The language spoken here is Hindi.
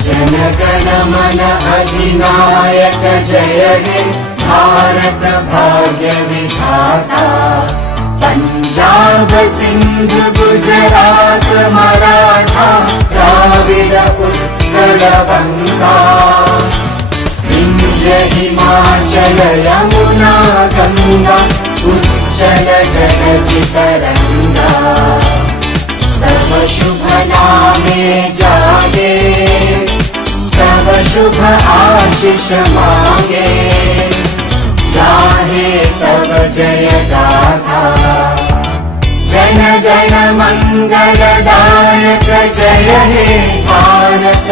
जनगण मन अधिनायक जय हे भारत भाग्य विधाता। पंजाब सिंध गुजरात मराठा द्राविड उत्कल बंगा। विंध्य हिमाचल यमुना गंगा उच्चल जगति तरंगा। तव शुभ नामे जागे तव शुभ आशीष मांगे। गाहे तव जय गाथा जन गण मंगलदायक जय हे भारत।